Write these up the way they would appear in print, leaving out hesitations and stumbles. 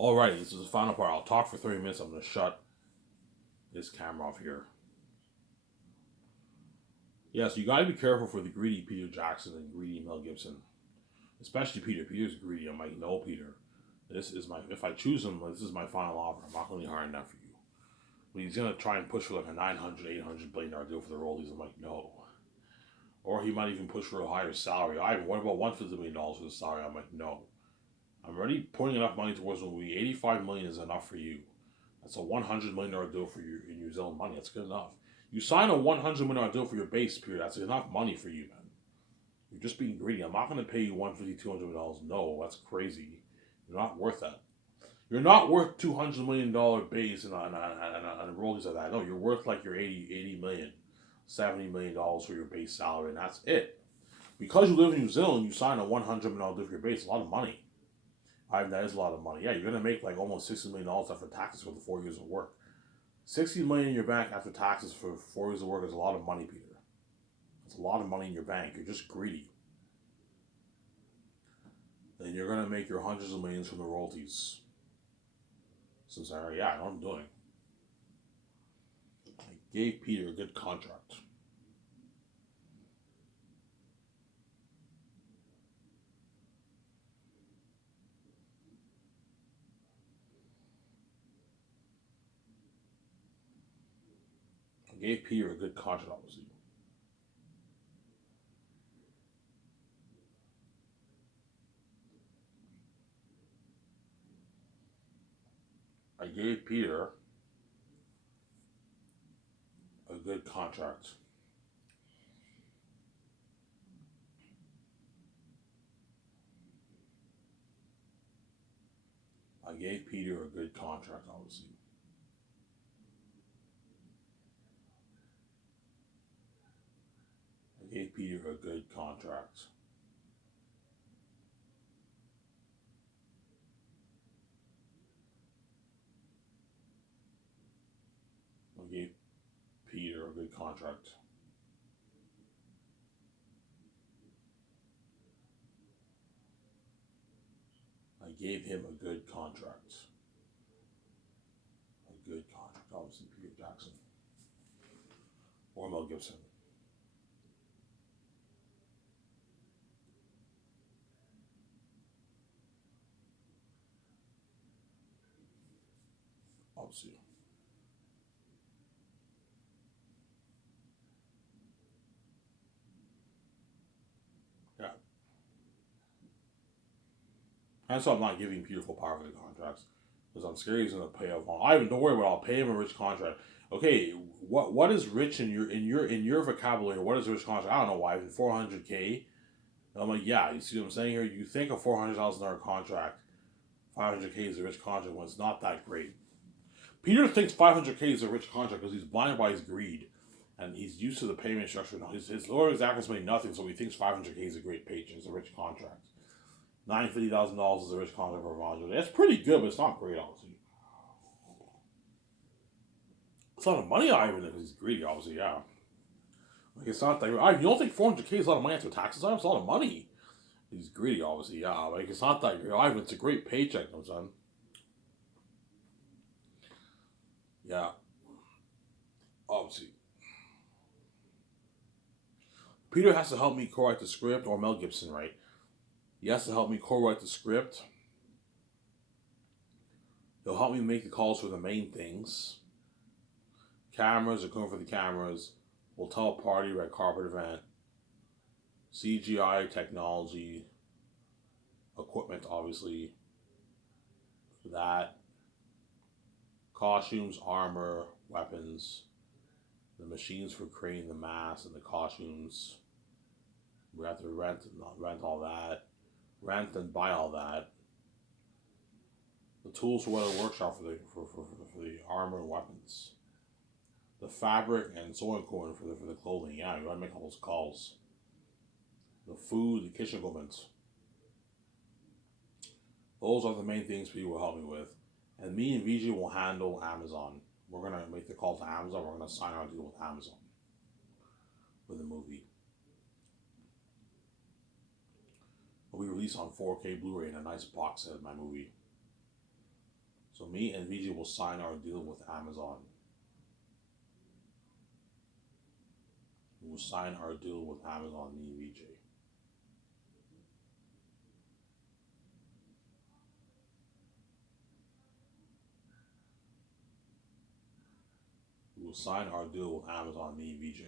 Alrighty, this is the final part. I'll talk for 3 minutes. I'm going to shut this camera off here. Yeah, so you got to be careful for the greedy Peter Jackson and greedy Mel Gibson. Especially Peter. Peter's greedy. I'm like, no, Peter. This is my, if I choose him, this is my final offer. I'm not going to be hard enough for you. But he's going to try and push for like a 900, $800 billion deal for the rollies. I'm like, no. Or he might even push for a higher salary. What about $150 million for the salary? I'm like, no. I'm already putting enough money towards the movie. $85 million is enough for you. That's a $100 million deal for you in New Zealand money. That's good enough. You sign a $100 million deal for your base period. That's enough money for you, man. You're just being greedy. I'm not going to pay you $150, $200. No, that's crazy. You're not worth that. You're not worth $200 million base and royalties like that. No, you're worth like your 80 million, $70 million for your base salary, and that's it. Because you live in New Zealand, you sign a $100 million deal for your base. A lot of money. That is a lot of money. Yeah, you're gonna make like almost $60 million after taxes for the 4 years of work. 60 million in your bank after taxes for 4 years of work is a lot of money, Peter. It's a lot of money in your bank. You're just greedy. And you're gonna make your hundreds of millions from the royalties. Since I yeah, I know what I'm doing. I gave Peter a good contract. I gave Peter a good contract, obviously. I gave Peter a good contract. I gave Peter a good contract, obviously. I gave Peter a good contract. I gave Peter a good contract. I gave him a good contract. A good contract, obviously, Peter Jackson. Or Mel Gibson. Obviously. Yeah. That's why I'm not giving Peter full power for the contracts. Because I'm scared he's gonna pay off on Ivan, don't worry about it, I'll pay him a rich contract. Okay, what is rich in your vocabulary? What is a rich contract? I don't know, Ivan. 400K. I'm like, yeah, you see what I'm saying here? You think a $400,000 contract, 500K is a rich contract when it's not that great. Peter thinks 500K is a rich contract because he's blinded by his greed. And he's used to the payment structure now. His lawyer is acting made nothing, so he thinks 500K is a great paycheck. It's a rich contract. $950,000 is a rich contract for Roger. That's pretty good, but it's not great, obviously. It's a lot of money, Ivan, if he's greedy, obviously, yeah. Like, it's not that. You don't think 400K is a lot of money after taxes? It's a lot of money. He's greedy, obviously, yeah. Like, it's not that great. Ivan, it's a great paycheck, no son. Yeah, obviously. Peter has to help me co-write the script, or Mel Gibson, right? He has to help me co-write the script. He'll help me make the calls for the main things. Cameras are coming for the cameras. Hotel party, red carpet event. CGI technology, equipment, obviously. That. Costumes, armor, weapons. The machines for creating the masks and the costumes. We have to rent all that. Rent and buy all that. The tools for the workshop for the armor and weapons. The fabric and sewing equipment for the clothing. Yeah, you gotta make all those calls. The food, the kitchen equipment. Those are the main things people will help me with. And me and VJ will handle Amazon. We're gonna make the call to Amazon. We're gonna sign our deal with Amazon with the movie. It'll be released on 4K Blu-ray in a nice box set of my movie. So me and VJ will sign our deal with Amazon. We'll sign our deal with Amazon, me and VJ. We will sign our deal with Amazon, me and VJ.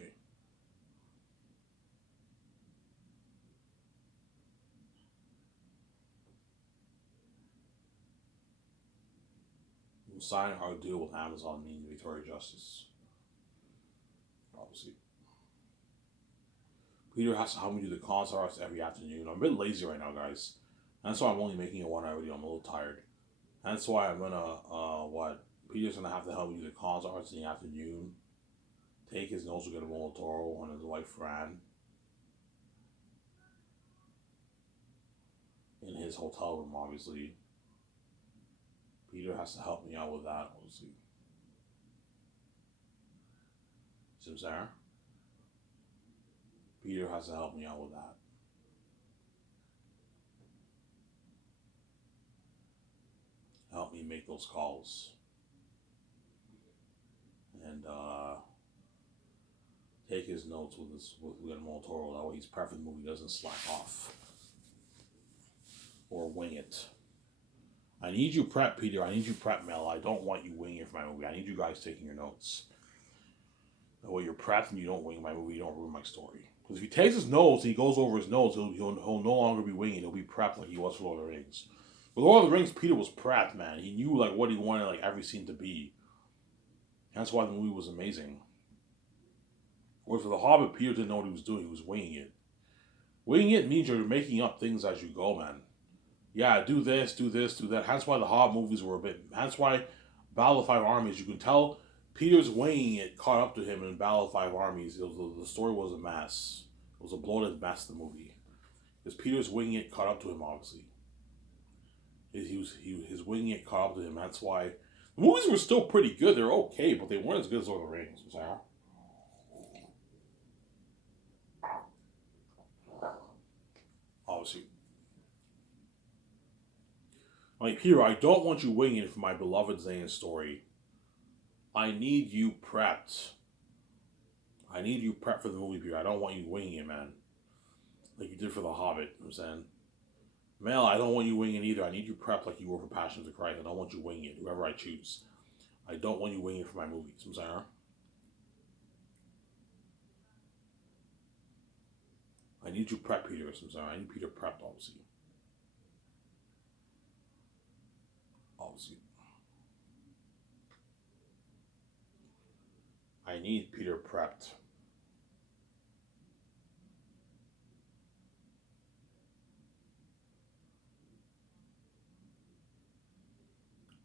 We'll sign our deal with Amazon, me and Victoria Justice. Obviously. Peter has to help me do the concert arts every afternoon. I'm a bit lazy right now, guys. That's why I'm only making a 1 hour video. I'm a little tired. That's why I'm gonna, Peter's gonna have to help me do the concert arts in the afternoon. Take his notes with Guillermo del Toro and his wife Fran in his hotel room, obviously. Peter has to help me out with that, obviously. See what I'm saying? Peter has to help me out with that. Help me make those calls. And take his notes with Guillermo del Toro. That way he's prepped for the movie, doesn't slack off. Or wing it. I need you prep, Peter. I need you prep, Mel. I don't want you winging it for my movie. I need you guys taking your notes. That way you're prepped and you don't wing my movie, you don't ruin my story. Because if he takes his notes and he goes over his notes, he'll no longer be winging. He'll be prepped like he was for Lord of the Rings. With Lord of the Rings, Peter was prepped, man. He knew like what he wanted like every scene to be. That's why the movie was amazing. Whereas for The Hobbit, Peter didn't know what he was doing. He was winging it. Winging it means you're making up things as you go, man. Yeah, do this, do this, do that. That's why the Hobbit movies were a bit. That's why Battle of Five Armies, you can tell Peter's winging it caught up to him in Battle of Five Armies. The story was a mess. It was a bloated mess, the movie. Because Peter's winging it caught up to him, obviously. His winging it caught up to him. That's why the movies were still pretty good. They're okay, but they weren't as good as Lord of the Rings. Sarah? Obviously. Like, Peter, I don't want you winging it for my beloved Zayn story. I need you prepped. I need you prepped for the movie, Peter. I don't want you winging it, man. Like you did for The Hobbit, you know what I'm saying? Mel, I don't want you winging it either. I need you prepped like you were for Passion of the Christ. I don't want you winging it, whoever I choose. I don't want you winging it for my movies, you know what I'm saying? I need you prepped, Peter, you know what I'm saying? I need Peter prepped, obviously. Obviously. I need Peter prepped.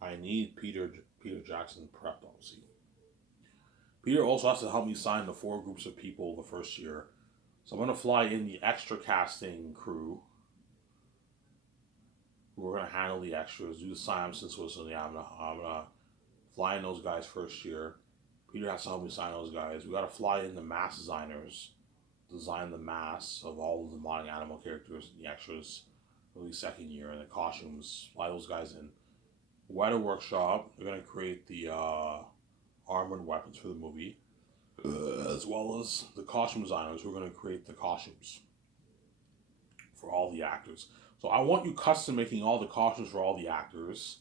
I need Peter Jackson prepped, obviously. Peter also has to help me sign the 4 groups of people the first year. So I'm going to fly in the extra casting crew who are going to handle the extras, do the sign-ups and so yeah, I'm gonna fly in those guys first year. Peter has to help me sign those guys. We got to fly in the mask designers, design the masks of all of the modern animal characters and the extras for the second year, and the costumes. Fly those guys in. We're at a workshop. They're going to create the armored weapons for the movie, as well as the costume designers who are going to create the costumes for all the actors. So I want you custom making all the costumes for all the actors,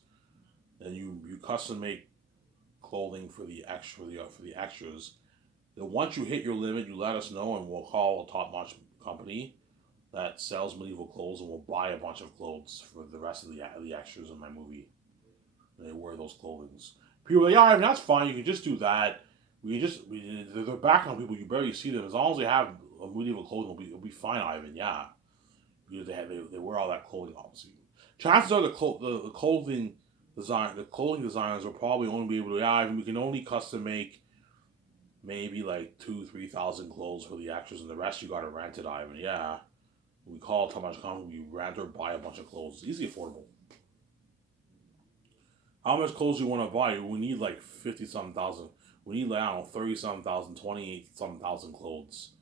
and you custom make clothing for the extras. Then once you hit your limit, you let us know, and we'll call a top-notch company that sells medieval clothes, and we'll buy a bunch of clothes for the rest of the extras in my movie. And they wear those clothings. People are like, yeah, Ivan, that's fine. You can just do that. They're background people. You barely see them. As long as they have a medieval clothing, it'll be fine, Ivan. Yeah, because they wear all that clothing, obviously. Chances are the clothing designers will probably only be able to. Yeah, Ivan, we can only custom make maybe like 2,000-3,000 clothes for the actors, and the rest you gotta rent it, Ivan. Yeah, we call it how much company. We rent or buy a bunch of clothes. It's easily affordable. How much clothes do you want to buy? We need like 50-something thousand. We need like, I don't know, 30-something thousand, 28-something thousand clothes.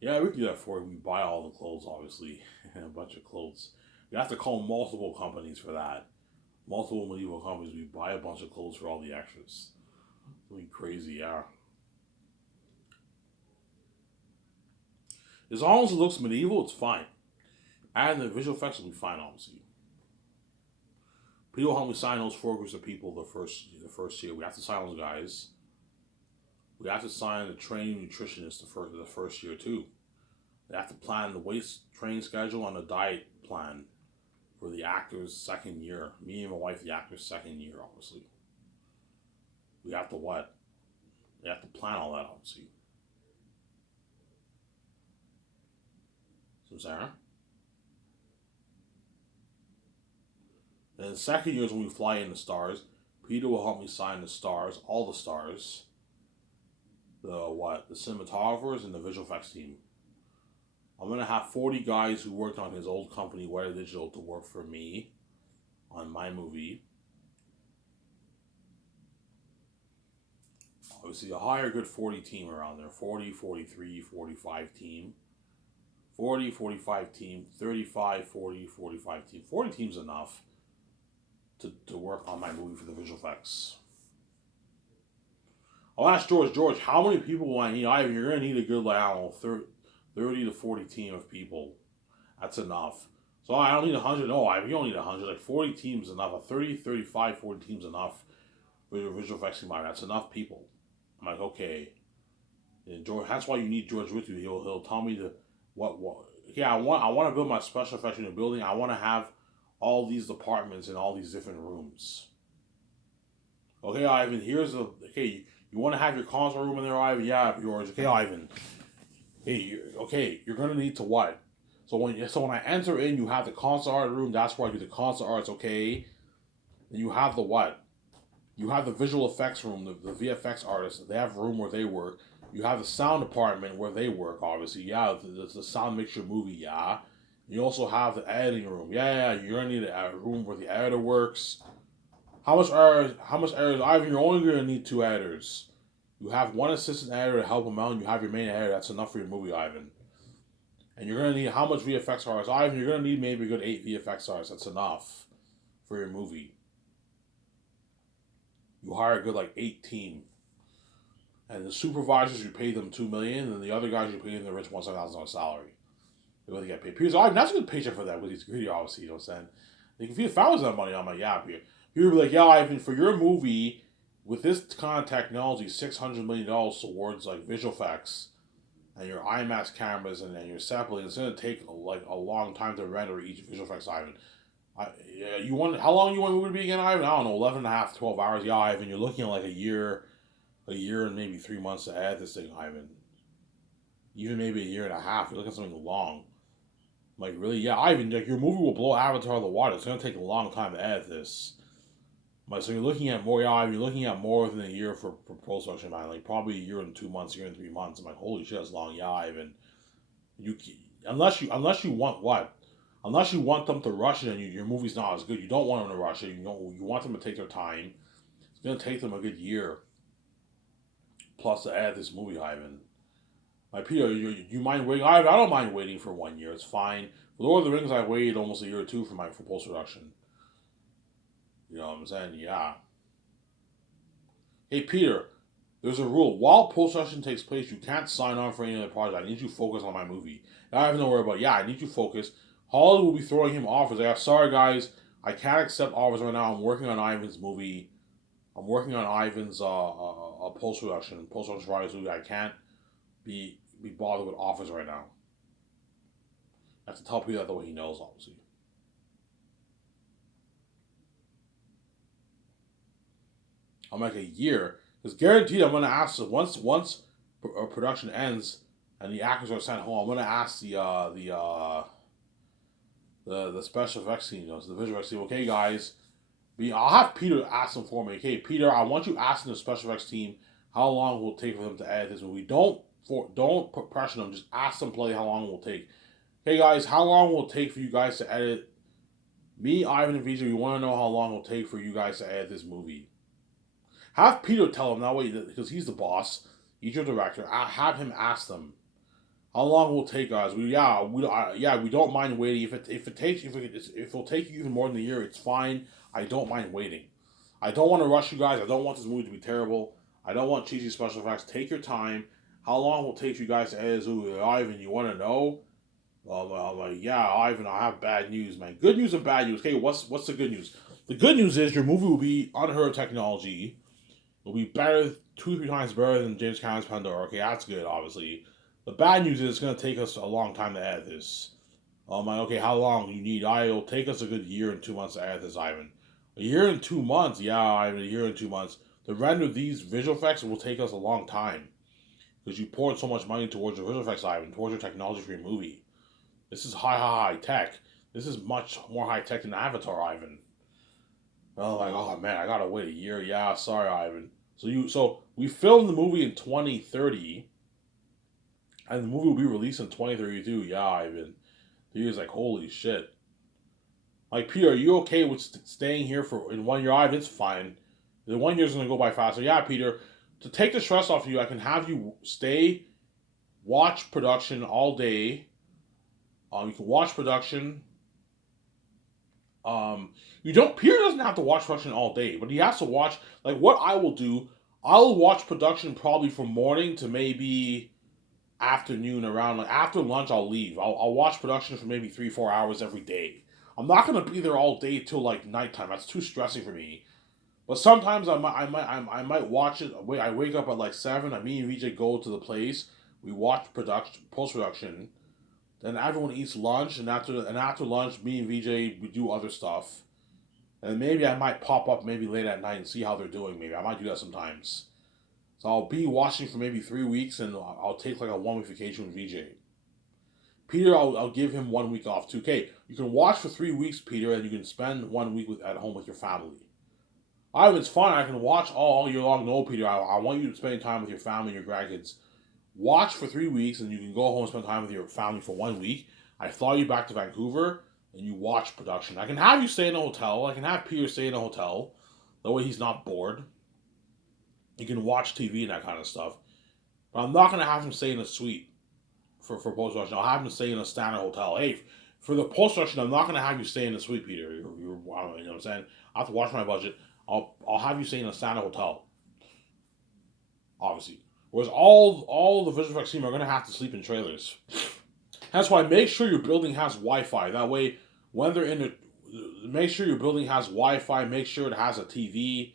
Yeah, we can do that for you. We buy all the clothes, obviously. A bunch of clothes. You have to call multiple companies for that. Multiple medieval companies, we buy a bunch of clothes for all the extras. Something crazy, yeah. As long as it looks medieval, it's fine. And the visual effects will be fine, obviously. People help me sign those 4 groups of people the first year. We have to sign those guys. We have to sign the training nutritionist the first year too. They have to plan the weight training schedule and the diet plan for the actor's second year. Me and my wife, the actor's second year, obviously. We have to what? We have to plan all that, obviously. So Sarah. And the second year is when we fly in the stars. Peter will help me sign the stars, all the stars. The cinematographers and the visual effects team. I'm gonna have 40 guys who worked on his old company, Weta Digital, to work for me on my movie. Obviously, a hire a good 40 team around there. 40, 43, 45 team. 40, 45 team. 35, 40, 45 team. 40 teams enough to work on my movie for the visual effects. I'll ask George, how many people will I need? Ivan, you're going to need a good, like, I don't know, 30 to 40 team of people. That's enough. So I don't need 100. No, Ivan, you don't need 100. Like, 40 teams is enough. 30, 35, 40 teams enough for your visual effects team. That's enough people. I'm like, okay. And George, that's why you need George with you. He'll tell me what. Yeah, I want to build my special effects in the building. I want to have all these departments in all these different rooms. Okay, Ivan, here's the... Okay, you want to have your console room in there, Ivan? Yeah, George. Okay, Ivan. Hey, you're going to need to what? So when I enter in, you have the console art room. That's where I do the console arts, okay? And you have the what? You have the visual effects room, the VFX artists. They have a room where they work. You have the sound department where they work, obviously. Yeah, the sound mixture movie, yeah. You also have the editing room. Yeah, you're going to need a room where the editor works. How much editors? Ivan, you're only going to need 2 editors. You have 1 assistant editor to help them out, and you have your main editor. That's enough for your movie, Ivan. And you're going to need how much VFX artists? Ivan, you're going to need maybe a good 8 VFX artists. That's enough for your movie. You hire a good, like, 8 team. And the supervisors, you pay them $2 million, and the other guys, you pay them the rich $1,000 salary. They really get paid. Peter's, Ivan, that's a good paycheck for that, because he's greedy, obviously, you know what I'm saying? Like, if he found that money, I'm like, yeah, Peter. Peter would be like, yeah, Ivan, for your movie, with this kind of technology, $600 million towards, like, visual effects, and your IMAX cameras, and your sampling, it's going to take, like, a long time to render each visual effects, Ivan. How long you want the movie to be again, Ivan? I don't know, 11 and a half, 12 hours. Yeah, Ivan, you're looking at, like, a year and maybe 3 months to add this thing, Ivan. Even maybe a year and a half. You're looking at something long. Like, really? Yeah, Ivan, like, your movie will blow Avatar of the water. It's going to take a long time to edit this. Like, so you're looking at more, yeah, Ivan, you're looking at more than a year for post-production, man. Like, probably a year and 2 months, a year and 3 months. I'm like, holy shit, that's long. Yeah, Ivan. Unless you want what? Unless you want them to rush it and your movie's not as good. You don't want them to rush it. You want them to take their time. It's going to take them a good year plus to add this movie, Ivan. Like, Peter, you mind waiting? I don't mind waiting for 1 year. It's fine. For Lord of the Rings, I waited almost a year or two for post production. You know what I'm saying? Yeah. Hey, Peter, there's a rule. While post production takes place, you can't sign on for any other project. I need you to focus on my movie. I have no worry about. Yeah, I need you to focus. Hollywood will be throwing him offers. Like, sorry guys, I can't accept offers right now. I'm working on Ivan's movie. I'm working on Ivan's post production for Ivan's movie. I can't be bothered with offers right now. I have to tell Peter that the way he knows, obviously. I'm like, a year, because guaranteed I'm gonna ask once production ends and the actors are sent home. I'm gonna ask the special effects team, the visual effects team. Okay, guys, I'll have Peter ask them for me. Okay, Peter, I want you asking the special effects team how long it will take for them to edit this movie. Don't put pressure on them. Just ask them politely how long it will take. Hey guys, how long will it take for you guys to edit? Me, Ivan, and Vijay, we want to know how long it will take for you guys to edit this movie. Have Peter tell him that way, because he's the boss. He's your director. Have him ask them. How long will it take us? We don't mind waiting. If it'll take you even more than a year, it's fine. I don't mind waiting. I don't want to rush you guys. I don't want this movie to be terrible. I don't want cheesy special effects. Take your time. How long will it take you guys to edit this movie? Ivan, you want to know? Well, I'm like, yeah, Ivan, I have bad news, man. Good news and bad news. Okay, what's the good news? The good news is your movie will be unheard of technology. It'll be better, 2 3 times better than James Cameron's Pandora. Okay, that's good, obviously. The bad news is it's gonna take us a long time to edit this. I'm like, okay, how long you need? It'll take us a good year and 2 months to edit this, Ivan. A year and 2 months, yeah, Ivan. A year and 2 months to render these visual effects will take us a long time because you poured so much money towards your visual effects, Ivan, towards your technology for your movie. This is high tech. This is much more high tech than Avatar, Ivan. I'm like, oh man, I gotta wait a year. Yeah, sorry, Ivan. So we filmed the movie in 2030, and the movie will be released in 2032. Yeah, Ivan. He was like, holy shit. Like, Peter, are you okay with staying here for in 1 year? Ivan, it's fine. The 1 year's gonna go by faster. Yeah, Peter. To take the stress off you, I can have you stay, watch production all day. You can watch production. You don't. Peter doesn't have to watch production all day, but he has to watch. Like what I will do, I'll watch production probably from morning to maybe afternoon. Around like after lunch, I'll leave. I'll watch production for maybe 3 4 hours every day. I'm not gonna be there all day till like nighttime. That's too stressing for me. But sometimes I might watch it. I wake up at like 7. Me and VJ go to the place. We watch production, post production. Then everyone eats lunch, and after lunch, me and VJ we do other stuff. And maybe I might pop up maybe late at night and see how they're doing. Maybe I might do that sometimes. So I'll be watching for maybe 3 weeks, and I'll take like a 1 week vacation with VJ. Peter, I'll give him 1 week off too. Okay, you can watch for 3 weeks, Peter, and you can spend 1 week at home with your family. It's fun. I can watch all year long. No, Peter, I want you to spend time with your family and your grandkids. Watch for 3 weeks, and you can go home and spend time with your family for 1 week. I fly you back to Vancouver, and you watch production. I can have you stay in a hotel. I can have Peter stay in a hotel. That way he's not bored. You can watch TV and that kind of stuff. But I'm not going to have him stay in a suite for post-production. I'll have him stay in a standard hotel. Hey, for the post-production, I'm not going to have you stay in a suite, Peter. You know what I'm saying? I have to watch my budget. I'll have you stay in a standard hotel. Obviously. Whereas all the visual effects team are going to have to sleep in trailers. That's why make sure your building has Wi-Fi. That way, when they're in the, make sure your building has Wi-Fi. Make sure it has a TV.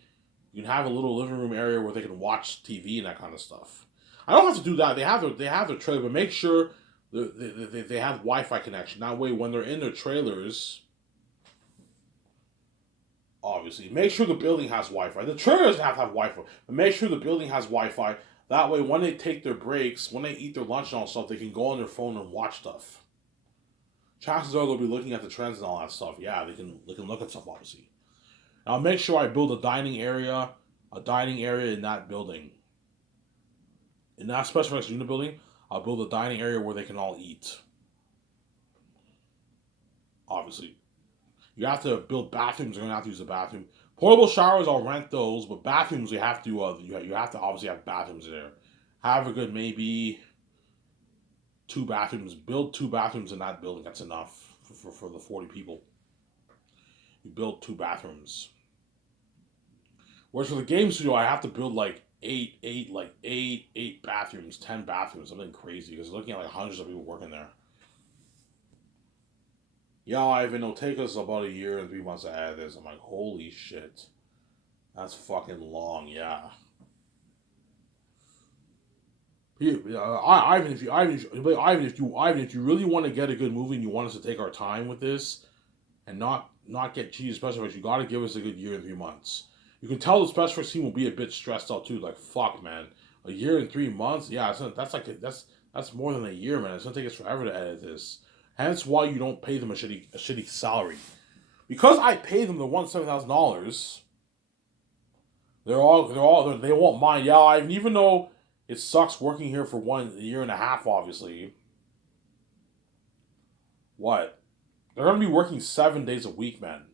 You can have a little living room area where they can watch TV and that kind of stuff. I don't have to do that. They have their trailer, but make sure they have Wi-Fi connection. That way, when they're in their trailers, obviously, make sure the building has Wi-Fi. The trailers have to have Wi-Fi, but make sure the building has Wi-Fi. That way, when they take their breaks, when they eat their lunch and all stuff, they can go on their phone and watch stuff. Chances are they'll be looking at the trends and all that stuff. Yeah, they can look at stuff, obviously. I'll make sure I build a dining area in that building. In that special effects unit building, I'll build a dining area where they can all eat. Obviously. You have to build bathrooms. You're gonna have to use the bathroom. Portable showers, I'll rent those, but bathrooms you have to you have to obviously have bathrooms there. Have a good maybe 2 bathrooms. Build 2 bathrooms in that building. That's enough for the 40 people. You build 2 bathrooms. Whereas for the game studio, I have to build like eight bathrooms, 10 bathrooms, something crazy. Because looking at like hundreds of people working there. Yeah, Ivan, it'll take us about a year and 3 months to add this. I'm like, holy shit. That's fucking long, yeah. Ivan, if you really want to get a good movie and you want us to take our time with this and not get cheesy special effects, you got to give us a good year and 3 months. You can tell the special effects team will be a bit stressed out too. Like, fuck, man, a year and 3 months, yeah, that's more than a year, man. It's gonna take us forever to edit this. Hence why you don't pay them a shitty salary. Because I pay them the $7,000, they won't mind. Yeah, even though it sucks working here for 1 year and a half, obviously. What? They're gonna be working 7 days a week, man.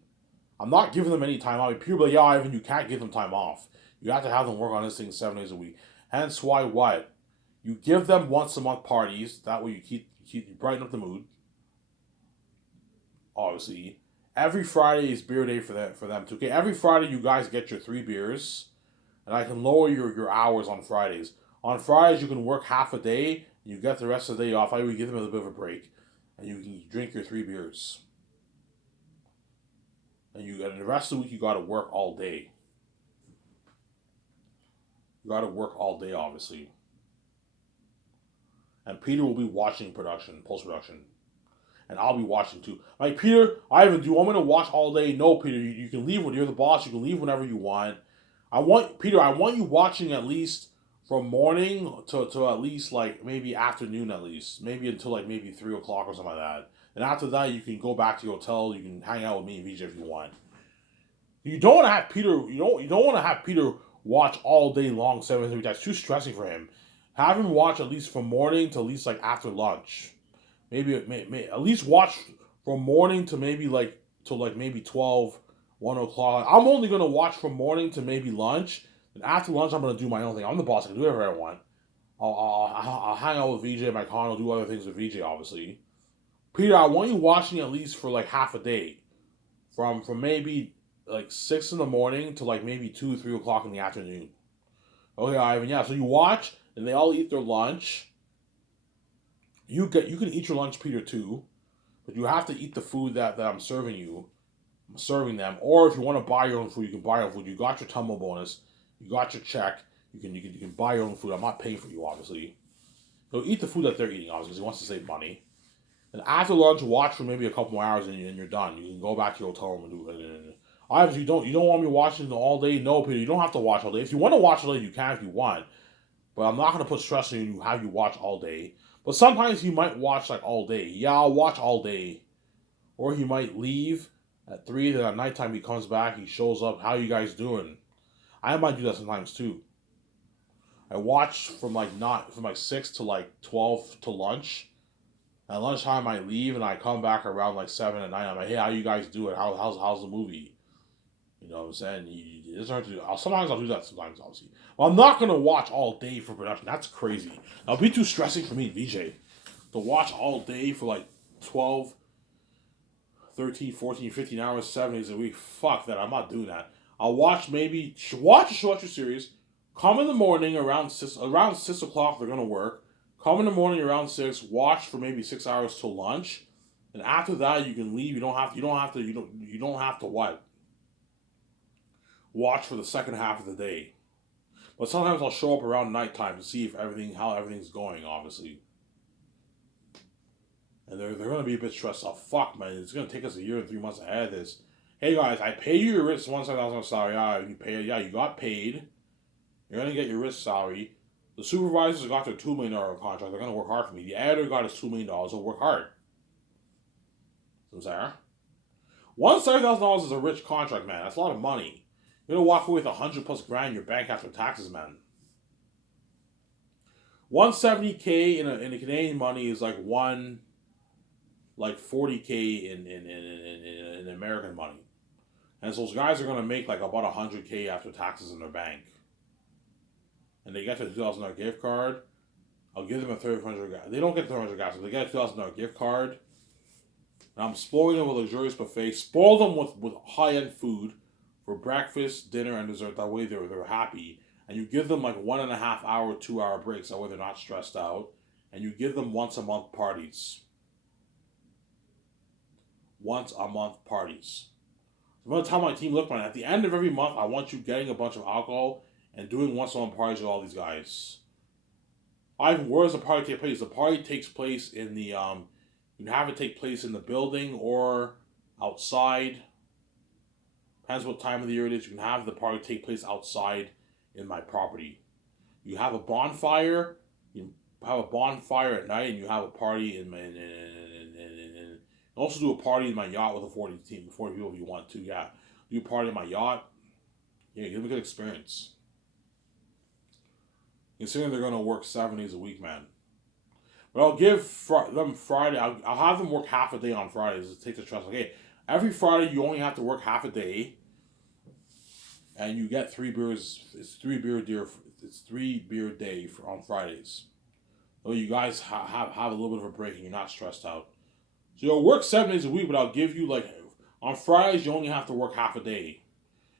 I'm not giving them any time off. People are like, yeah, Ivan, you can't give them time off. You have to have them work on this thing 7 days a week. Hence why what? You give them once a month parties. That way you brighten up the mood. Obviously, every Friday is beer day for them too. Okay, every Friday you guys get your 3 beers, and I can lower your hours on Fridays. On Fridays you can work half a day. You get the rest of the day off. I would give them a little bit of a break, and you can drink your 3 beers. And the rest of the week you got to work all day. You got to work all day, obviously. And Peter will be watching post production, and I'll be watching too. Like, Peter, Ivan, do you want me to watch all day? No, Peter, you can leave when you're the boss. You can leave whenever you want. I want you watching at least from morning to at least like maybe afternoon, at least maybe until like maybe 3 o'clock or something like that. And after that, you can go back to your hotel. You can hang out with me and VJ if you want. You don't want to have Peter. You don't want to have Peter watch all day long 7 That's too stressing for him. Have him watch at least from morning to at least like after lunch. Maybe at least watch from morning to maybe like to like maybe 12, 1 o'clock. I'm only gonna watch from morning to maybe lunch. And after lunch, I'm gonna do my own thing. I'm the boss. I can do whatever I want. I'll hang out with VJ at my condo, do other things with VJ, obviously. Peter, I want you watching at least for like half a day, from maybe like 6 in the morning to like maybe 2, 3 o'clock in the afternoon. Okay, Ivan. Yeah. So you watch, and they all eat their lunch. You can eat your lunch, Peter, too, but you have to eat the food that I'm serving you. I'm serving them. Or if you want to buy your own food, you can buy your own food. You got your tumble bonus. You got your check. You can buy your own food. I'm not paying for you, obviously. So eat the food that they're eating, obviously, because he wants to save money. And after lunch, watch for maybe a couple more hours, and you're done. You can go back to your hotel room and do it. Obviously, you don't want me watching all day. No, Peter, you don't have to watch all day. If you want to watch all day, you can if you want. But I'm not gonna put stress on you. Have you watch all day. But sometimes he might watch like all day. Yeah, I'll watch all day. Or he might leave at 3. Then at nighttime he comes back. He shows up. How you guys doing? I might do that sometimes too. I watch from like 6 to like 12 to lunch. At lunchtime I leave and I come back around like 7 at night. I'm like, hey, how you guys doing? How's the movie? You know what I'm saying? It's hard to do. Sometimes I'll do that. Sometimes, obviously. Well, I'm not gonna watch all day for production. That's crazy. That'll be too stressing for me, VJ, to watch all day for like 12, 13, 14, 15 hours, 7 days a week. Fuck that. I'm not doing that. I'll watch watch a short series. Come in the morning around 6 o'clock. They're gonna work. Come in the morning around 6. Watch for maybe 6 hours till lunch, and after that you can leave. You don't have to what? Watch for the second half of the day. But sometimes I'll show up around nighttime to see how everything's going, obviously. And they're gonna be a bit stressed out. Fuck, man, it's gonna take us a year and 3 months ahead of this. Hey guys, I pay you your risk $1,000 salary. You got paid. You're gonna get your risk salary. The supervisors got their $2 million contract. They're gonna work hard for me. The editor got his $2 million. He'll work hard. So, Sarah, $170,000 is a rich contract, man. That's a lot of money. You're gonna walk away with 100+ grand in your bank after taxes, man. 170K in a Canadian money is like 40K in American money, and so those guys are gonna make like about 100K after taxes in their bank, and they get their $2,000 gift card. I'll give them a $300. They don't get $300, but they get a $2,000 gift card. And I'm spoiling them with a luxurious buffet. Spoil them with high-end food for breakfast, dinner, and dessert. That way they're happy. And you give them like 1.5 hour, 2 hour breaks. That way they're not stressed out. And you give them once a month parties. Once a month parties. I'm going to tell my team, look, man, at the end of every month, I want you getting a bunch of alcohol and doing once a month parties with all these guys. Where does the party take place? The party takes place in the, you can have it take place in the building or outside. Depends what time of the year it is. You can have the party take place outside in my property. You have a bonfire. You have a bonfire at night, and you have a party in also do a party in my yacht with a 40 people if you want to. Yeah, do a party in my yacht. Yeah, give them a good experience. Considering they're gonna work 7 days a week, man. But I'll give them Friday. I'll have them work half a day on Fridays to take the stress. Okay, every Friday you only have to work half a day, and you get 3 beers. It's 3 beer day on Fridays. Or you guys have a little bit of a break and you're not stressed out. So you'll work 7 days a week, but I'll give you like on Fridays you only have to work half a day.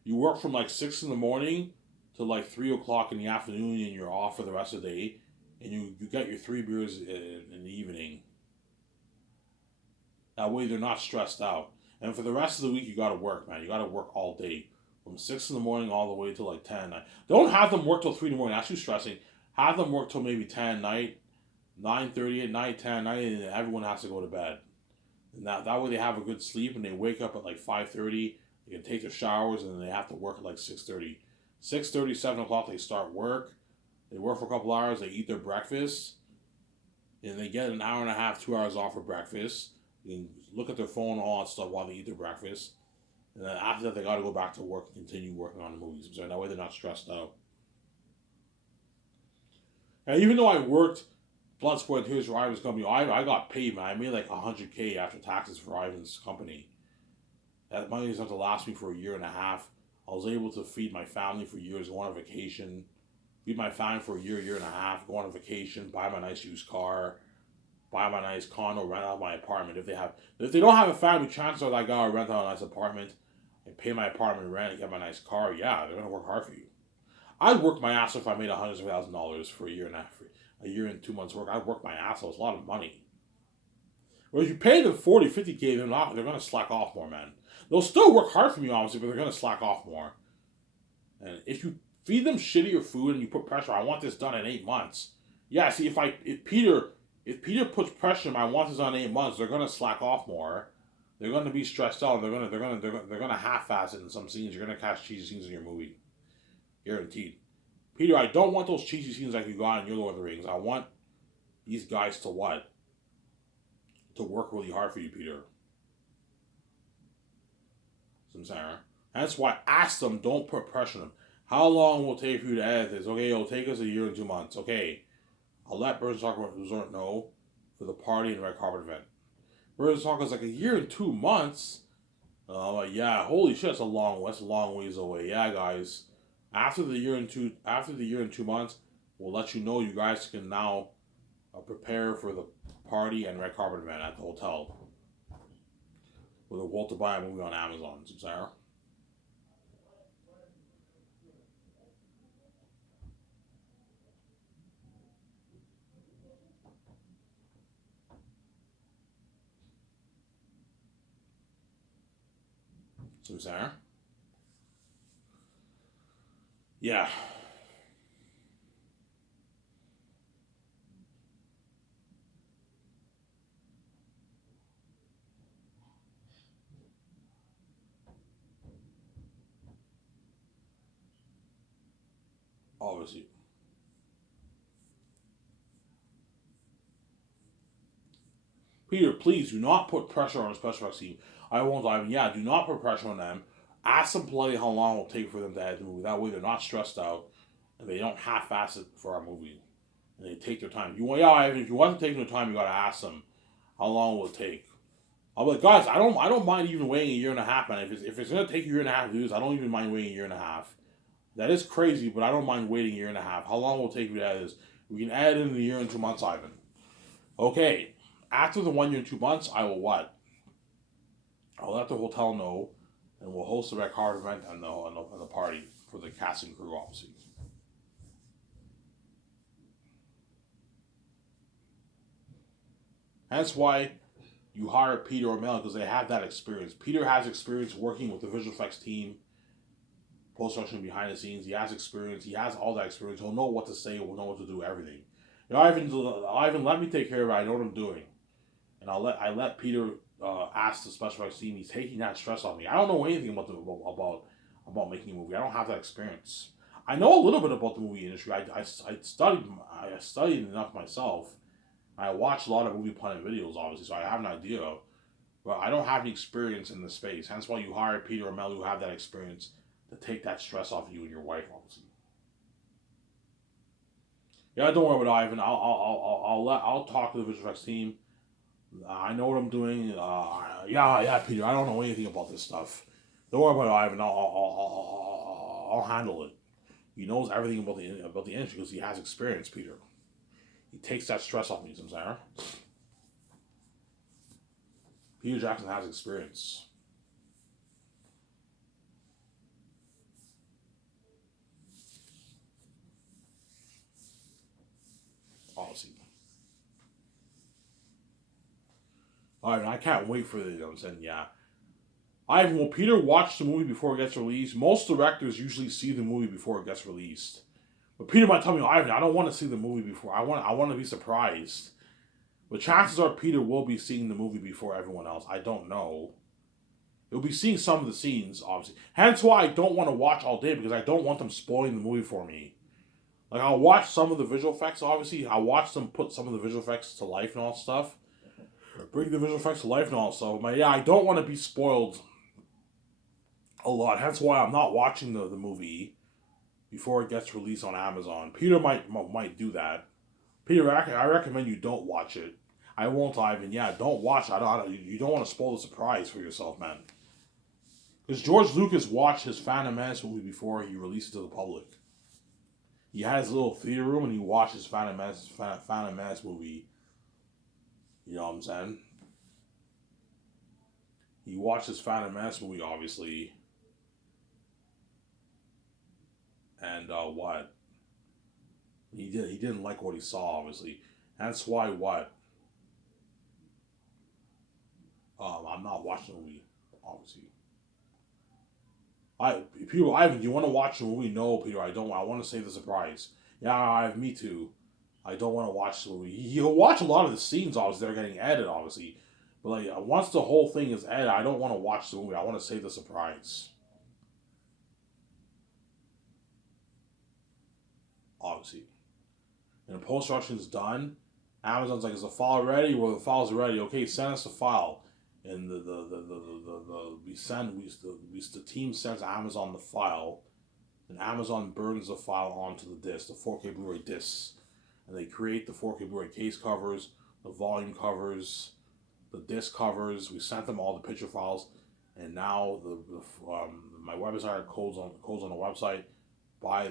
You work from like 6 in the morning to like 3 o'clock in the afternoon, and you're off for the rest of the day. And you get your 3 beers in the evening. That way they're not stressed out. And for the rest of the week, you got to work, man. You got to work all day, from 6 in the morning all the way till like 10 at night. Don't have them work till 3 in the morning. That's too stressing. Have them work till maybe 10 at night, 9:30 at night, 10 at night, and everyone has to go to bed. And that way they have a good sleep and they wake up at like 5:30. They can take their showers and then they have to work at like 6:30. 6:30, 7 o'clock they start work. They work for a couple hours. They eat their breakfast, and they get an hour and a half, 2 hours off for breakfast. You can look at their phone, all that stuff while they eat their breakfast. And then after that, they got to go back to work and continue working on the movies. So that way they're not stressed out. And even though I worked Bloodsport and Tears for Ivan's company, I got paid, man. I made like $100K after taxes for Ivan's company. That money is enough to last me for a year and a half. I was able to feed my family for years, go on a vacation, feed my family for a year and a half, go on a vacation, buy my nice used car, buy my nice condo, rent out my apartment. If they don't have a family, chances are I gotta rent out a nice apartment and pay my apartment rent and get my nice car. Yeah, they're gonna work hard for you. I'd work my ass off if I made hundreds of $1,000 for a year and a half, a year and 2 months work. I'd work my ass off. It's a lot of money. Whereas you pay them 40, 50K, they're gonna slack off more, man. They'll still work hard for me, obviously, but they're gonna slack off more. And if you feed them shittier food and you put pressure, I want this done in 8 months. Yeah, see, if Peter puts pressure on, I want this done in 8 months, they're gonna slack off more. They're gonna be stressed out. They're gonna half-ass it in some scenes. You're gonna catch cheesy scenes in your movie, guaranteed. Peter, I don't want those cheesy scenes like you got in your Lord of the Rings. I want these guys to what? To work really hard for you, Peter. Some Sarah. That's why ask them, don't put pressure on them. How long will it take for you to edit this? Okay, it'll take us a year and 2 months. Okay. I'll let Birds Talk Resort know for the party and red carpet event. Birds Talk is like a year and 2 months. I'm like, yeah, holy shit, that's a long ways away. Yeah, guys. After the year and 2 months, we'll let you know you guys can now prepare for the party and red carpet event at the hotel. With a Walter buy a movie on Amazon. Some Sarah. Some Sarah. Yeah. Obviously. Peter, please do not put pressure on a special effects team. I won't dive in. Yeah, do not put pressure on them. Ask them politely how long it will take for them to edit the movie. That way they're not stressed out and they don't half-ass it for our movie. And they take their time. If you want to take their time, you gotta ask them how long will it take. I'll be like, guys, I don't mind even waiting a year and a half, man. If it's gonna take a year and a half to do this, I don't even mind waiting a year and a half. That is crazy, but I don't mind waiting a year and a half. How long will it take you to edit this? We can add in a year and 2 months, Ivan. Okay. After the 1 year and 2 months, I will what? I'll let the hotel know, and we'll host the red card event and the party for the cast and crew, obviously. That's why you hire Peter or Mel, because they have that experience. Peter has experience working with the visual effects team, post production behind the scenes. He has experience. He has all that experience. He'll know what to say. He'll know what to do. Everything. Ivan, let me take care of it. I know what I'm doing, and I let Peter ask the special effects team. He's taking that stress off me. I don't know anything about making a movie. I don't have that experience. I know a little bit about the movie industry. I studied enough myself. I watched a lot of movie Planet videos, obviously, so I have an idea. But I don't have any experience in this space. Hence why you hire Peter or Mel who have that experience to take that stress off you and your wife, obviously. Yeah, don't worry about Ivan. I'll talk to the visual effects team. I know what I'm doing. Yeah, Peter. I don't know anything about this stuff. Don't worry about Ivan. I'll handle it. He knows everything about the industry because he has experience, Peter. He takes that stress off me, you know what I'm saying? Peter Jackson has experience. Honestly. Alright, I can't wait for the, you know what I'm saying? Yeah. Ivan, will Peter watch the movie before it gets released? Most directors usually see the movie before it gets released. But Peter might tell me, Ivan, I don't want to see the movie before. I want to be surprised. But chances are Peter will be seeing the movie before everyone else. I don't know. He'll be seeing some of the scenes, obviously. Hence why I don't want to watch all day, because I don't want them spoiling the movie for me. Like, I'll watch some of the visual effects, obviously. I'll watch them put some of the visual effects to life and all that stuff. Bring the visual effects to life and all that stuff. But yeah, I don't want to be spoiled a lot. Hence why I'm not watching the movie before it gets released on Amazon. Peter might do that. Peter, I recommend you don't watch it. I won't, Ivan. Yeah, don't watch it. You don't want to spoil the surprise for yourself, man. Because George Lucas watched his Phantom Menace movie before he released it to the public. He had his little theater room and he watched his Phantom Menace movie. You know what I'm saying? He watched his Phantom Menace movie, obviously. And what? He didn't like what he saw, obviously. That's why what? I'm not watching the movie, obviously. Ivan, do you want to watch the movie? No, Peter, I don't. I want to save the surprise. Yeah, me too. I don't want to watch the movie. He'll watch a lot of the scenes, obviously. They're getting edited, obviously. But like, once the whole thing is edited, I don't want to watch the movie. I want to save the surprise. Obviously. And the post-production's done. Amazon's like, is the file ready? Well, the file's ready. Okay, send us the file. And the team sends Amazon the file, and Amazon burns the file onto the disc, the 4K Blu-ray discs, and they create the 4K Blu-ray case covers, the volume covers, the disc covers. We sent them all the picture files, and now my website codes on the website. Buy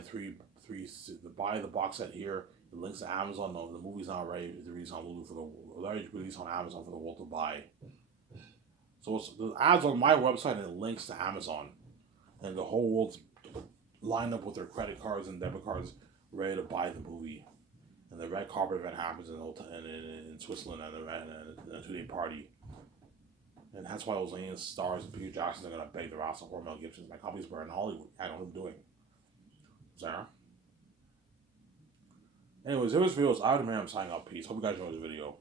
buy the box set here. It links to Amazon. No, the movie's not ready to release on Hulu release on Amazon for the world to buy. So it's the ads on my website and it links to Amazon. And the whole world's lined up with their credit cards and debit cards ready to buy the movie. And the red carpet event happens in Switzerland and a 2-day party. And that's why those alien stars and Peter Jackson are going to beg the ass for Mel Gibson. My company's better in Hollywood. I know what I'm doing. Sarah? Anyways, here was videos. I'm signing up. Peace. Hope you guys enjoyed the video.